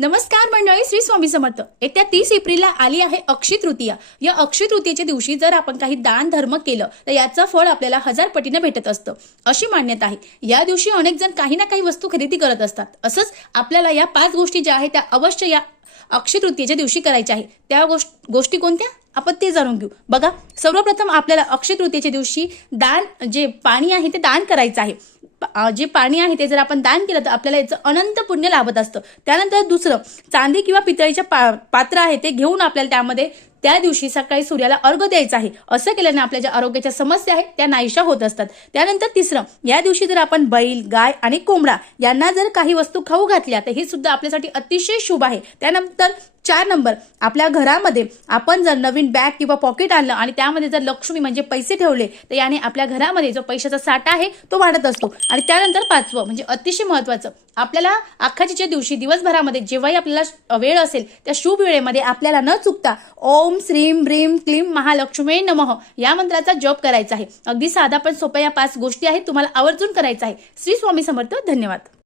नमस्कार मंडळी, श्री स्वामी समर्थ. येत्या 30 एप्रिलला आली आहे अक्षय तृतीया. या अक्षय तृतीयेच्या दिवशी जर आपण काही दान धर्म केलं तर याचं फळ आपल्याला 1000 पटीने भेटत असतं अशी मान्यता आहे. या दिवशी अनेक जण काही ना काही वस्तू खरेदी करत असतात. असंच आपल्याला या 5 गोष्टी ज्या आहेत त्या अवश्य या अक्षय तृतीयेच्या दिवशी करायच्या आहे. त्या गोष्टी कोणत्या आपण ते जाणून घेऊ. बघा, सर्वप्रथम आपल्याला अक्षय तृतीयेच्या दिवशी दान जे पाणी आहे ते दान करायचं आहे. जे पाणी आहे ते जर आपण दान केलं तर आपल्याला याचं अनंत पुण्य लाभत असतं. त्यानंतर दुसरं, चांदी किंवा पितळीचे पात्र आहे ते घेऊन आपल्याला त्यामध्ये त्या दिवशी सकाळी सूर्याला अर्घ्य द्यायचं आहे. असं केल्याने आपल्या ज्या आरोग्याच्या समस्या आहेत त्या नाहीशा होत असतात. त्यानंतर तिसरं, या दिवशी जर आपण बैल, गाय आणि कोंबडा यांना जर काही वस्तू खाऊ घातल्या तर हे सुद्धा आपल्यासाठी अतिशय शुभ आहे. त्यानंतर 4 नंबर, आपल्या घरामध्ये आपण जर नवीन बॅग किंवा पॉकेट आणलं आणि त्यामध्ये जर लक्ष्मी म्हणजे पैसे ठेवले तर याने आपल्या घरामध्ये जो पैशाचा साठा आहे तो वाढत असतो. आणि त्यानंतर 5वं म्हणजे अतिशय महत्वाचं, आपल्याला अख्खाच्या दिवशी दिवसभरामध्ये जेव्हाही आपल्याला वेळ असेल त्या शुभ वेळेमध्ये आपल्याला न चुकता ओम श्रीम ब्रीम क्लीम महालक्ष्मी नमः या मंत्राचा जप करायचा आहे. अगदी साधा पण सोप्या या 5 गोष्टी आहेत, तुम्हाला आवर्जून करायचा आहे. श्री स्वामी समर्थ. धन्यवाद.